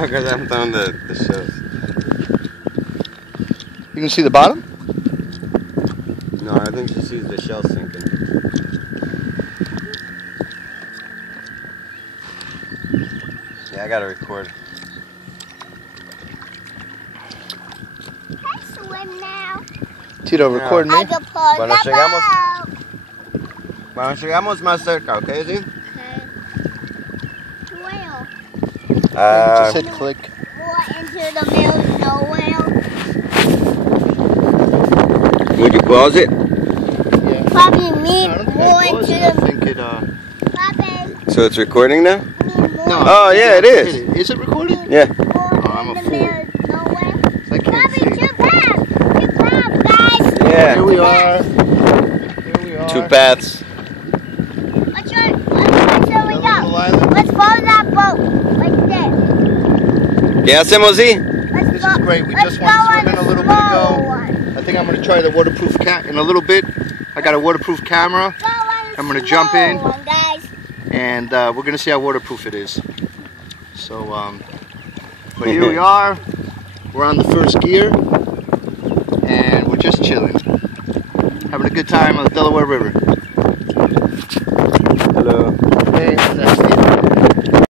Because I'm throwing the shells. You can see the bottom? No, I think she sees the shell sinking. Yeah, I gotta record. I swim now. Tito, record me. Cuando llegamos más cerca, ¿ok? ¿Sí? Whale. Just hit click. More into the middle of the whale. Would you pause it? Yeah. Probably me No, I don't think more I paused into it. I the think it, Probably So it's recording now? No. Oh, yeah, it is. Is it recording? Yeah. I'm a fool. I can't Probably see. two paths. Two paths, guys. Yeah. Here we are. Here we are. Two paths. Let's go. Little island. Let's follow that boat. Like this. ¿Qué hacemos, sí? This is great. We just went swimming a little bit ago. I think I'm going to try the waterproof cat in a little bit. I got a waterproof camera. I'm going to jump in. And we're going to see how waterproof it is. So, but here we are. We're on the first gear. And we're just chilling. Having a good time on the Delaware River.